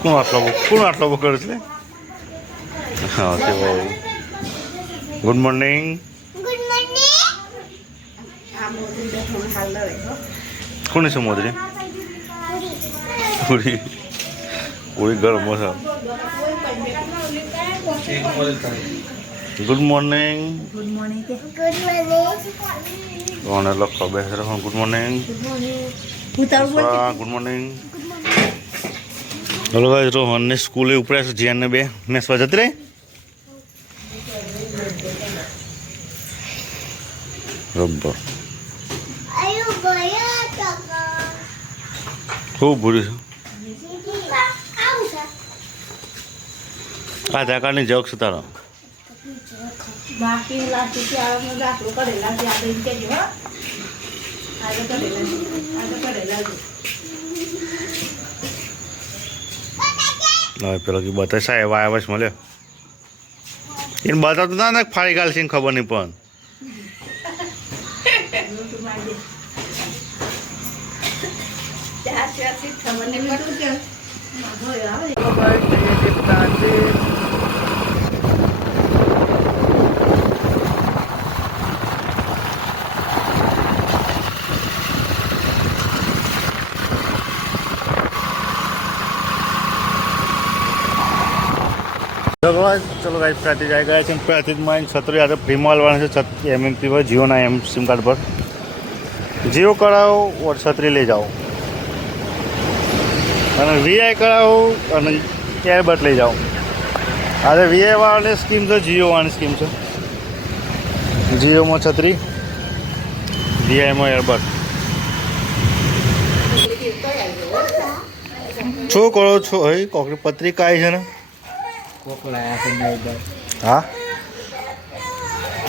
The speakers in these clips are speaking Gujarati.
કોણ આટલો કોણ આટલો કરે છે? હા તે બહુ. ગુડ મોર્નિંગ કોની છે મોદરી પૂરી. પૂરી ગરમ છે. Good morning good morning good morning કોને લખો બેસ રહો ગુડ મોર્નિંગ હું તારું બોલ ગુડ મોર્નિંગ હલો ભાઈ રોહનને સ્કૂલે ઉપડ્યા છે, જીયાનને બે. મેસવા જતી રહી? રબ્બર. ખૂબ ભૂરી છે. આ જાકારની જગ છે તારો. દાખલો હવે પેલો કે બતાવે સાહેબ આવ્યા છે મળ્યો. એને બતાવતો ના ને ફાળી ગાલશે ખબર નહીં પણ. ખબર નહીં પડતું કે ચલો ગાઈસ પ્રાતિજ આવી ગયા છે. પ્રાતિજમાં છત્રી આજે ફ્રીમાં લેવાના છે. છત્રી એમએમપી પર, જીઓના એમ સિમ કાર્ડ પર. જીઓ કરાવો ઓર છત્રી લઈ જાઓ. અને વીઆઈ કરાવો અને એરબટ લઈ જાઓ. આજે વીઆઈ વાળાની સ્કીમ છે, જીઓ વાળાની સ્કીમ છે. જીઓમાં છત્રી વીઆઈમાં એરબટ શું કરો છો? હઈ કોકરી પત્રિકા આવી છે ને? હા?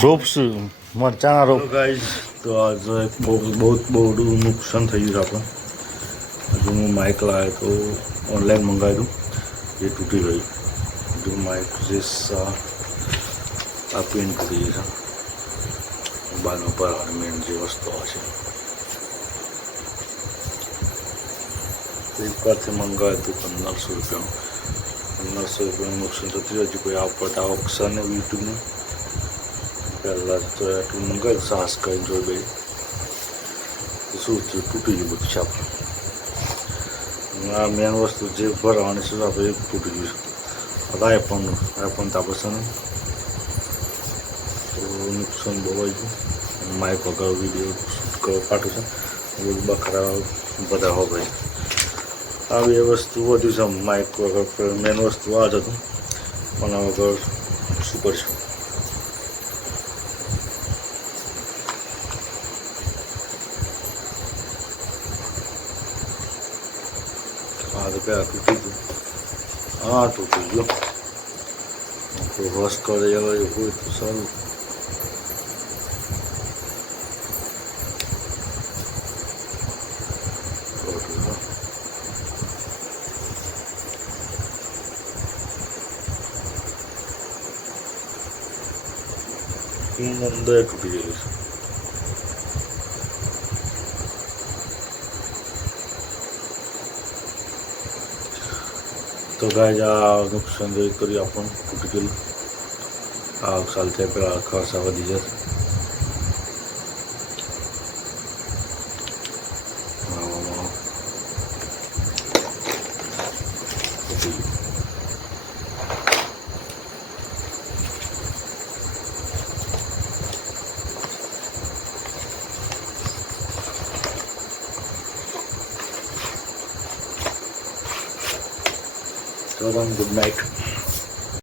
રોપ શું મરચાના રોપ ગાઈઝ તો આજે બહુ બહુ બહુ નુકસાન થઈ ગયું છે આપણે. હજુ હું માઇક લાવ્યો તો ઓનલાઈન મંગાવ્યું એ તૂટી ગયું. હજુ માઇક જે આ પેન તૂટી ગઈ છે. બાનો પર મેન જે વસ્તુ છે. ફ્લિપકાર્ટથી મંગાવ્યું હતું પંદરસો રૂપિયાનું. પંદરસો રૂપિયાનું નુકસાન થતું હજુ કોઈ આવતા ઓપ્શન ને. યુટ્યુબનું પહેલાં તો એટલું મંગાવ્યું સાહસ કરીને જોઈ ગઈ શું થયું? તૂટી ગયું બધું છાપ. આ મેન વસ્તુ જે ભરાવાની છે આપણે તૂટી ગયું છે. હવે આઈફોન આઈફોન તો આપણે છે. ને તો નુકસાન બહુ ગયું. માઇક વગર વીડિયો શૂટ કરવા પાટું છે. બધું બખરા બધા હો ભાઈ. આવી એ વસ્તુ વધુ છે વગર મેન વસ્તુ આ જ હતું. પણ આ વગર શું કરશું? હા તો પેલા તૂટી ગયું. હા, તૂટી ગયો. વસ કરે એવું હોય તો સારું ખોટું હા. પિન અંદર તૂટી ગયેલી છે તો ગાય આ નુકસાન કરી આપણને તૂટી ગયેલું આ સાલ થયા, પેલા ખર્ચા વધી જશે. Go on, good night.